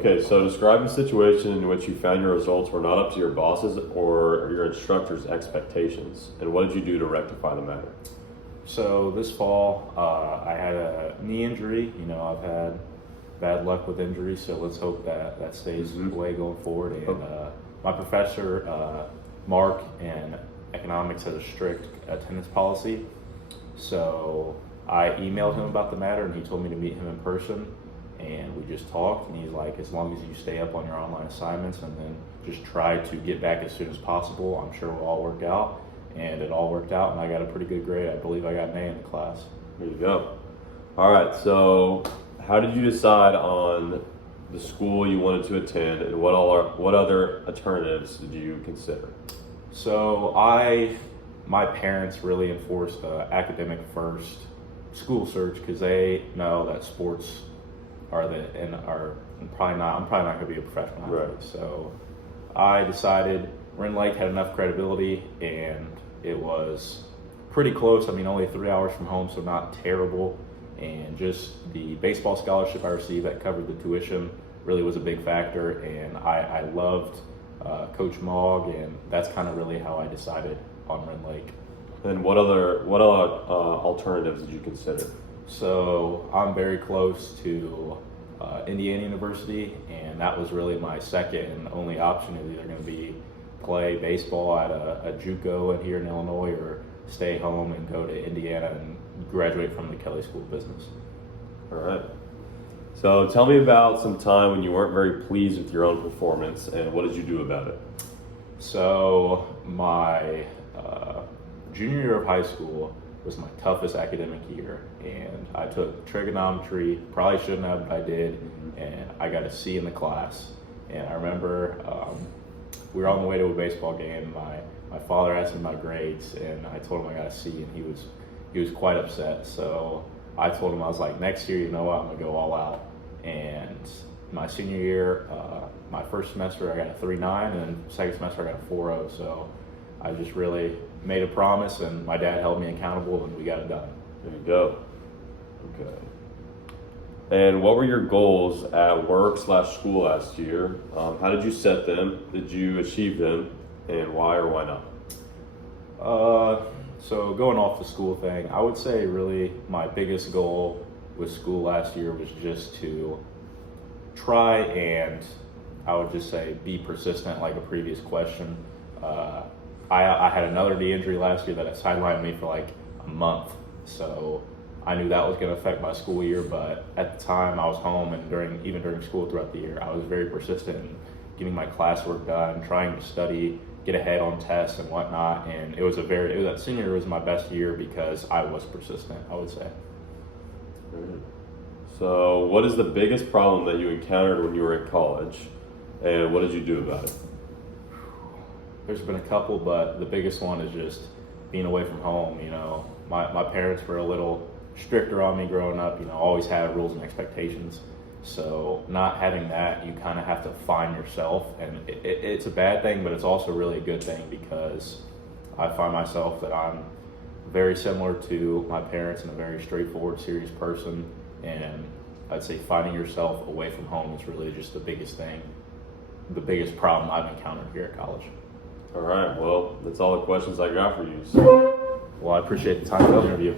Okay, so describe a situation in which you found your results were not up to your bosses or your instructor's expectations, and what did you do to rectify the matter? So this fall, I had a knee injury. I've had bad luck with injuries, so let's hope that stays the way going forward. And my professor, Mark, in economics has a strict attendance policy. So I emailed him about the matter, and he told me to meet him in person. And we just talked, and he's like, as long as you stay up on your online assignments and then just try to get back as soon as possible, I'm sure it'll all work out. And it all worked out, and I got a pretty good grade. I believe I got an A in the class. There you go. All right, so how did you decide on the school you wanted to attend, and what other alternatives did you consider? So my parents really enforced academic first school search because they know that sports I'm probably not going to be a professional athlete. Right. So I decided Rend Lake had enough credibility, and it was pretty close. I mean, only 3 hours from home, so not terrible. And just the baseball scholarship I received that covered the tuition really was a big factor. And I loved Coach Mogg, and that's kind of really how I decided on Rend Lake. And what other alternatives did you consider? So I'm very close to Indiana University, and that was really my second and only option. Is either going to be play baseball at a JUCO in here in Illinois, or stay home and go to Indiana and graduate from the Kelly School of Business. All right. So tell me about some time when you weren't very pleased with your own performance, and what did you do about it? So my junior year of high school was my toughest academic year, and I took trigonometry. Probably shouldn't have, but I did, and I got a C in the class. And I remember we were on the way to a baseball game. My father asked me my grades, and I told him I got a C, and he was quite upset. So I told him, I was like, next year, you know what, I'm gonna go all out. And my senior year, my first semester I got a 3.9, and second semester I got a 4.0. So I just really made a promise, and my dad held me accountable, and we got it done. There you go. Okay. And what were your goals at work/school last year? How did you set them? Did you achieve them? And why or why not? So going off the school thing, I would say really my biggest goal with school last year was just to try and, I would just say, be persistent, like a previous question. I had another knee injury last year that sidelined me for like a month. So I knew that was going to affect my school year, but at the time I was home, and even during school throughout the year, I was very persistent in getting my classwork done, trying to study, get ahead on tests and whatnot. And that senior year was my best year because I was persistent, I would say. So what is the biggest problem that you encountered when you were in college, and what did you do about it? There's been a couple, but the biggest one is just being away from home. My parents were a little stricter on me growing up, always had rules and expectations. So not having that, you kind of have to find yourself, and it's a bad thing, but it's also really a good thing because I find myself that I'm very similar to my parents and a very straightforward, serious person. And I'd say finding yourself away from home is really just the biggest thing, the biggest problem I've encountered here at college. All right, well, that's all the questions I got for you. So. Well, I appreciate the time for the interview.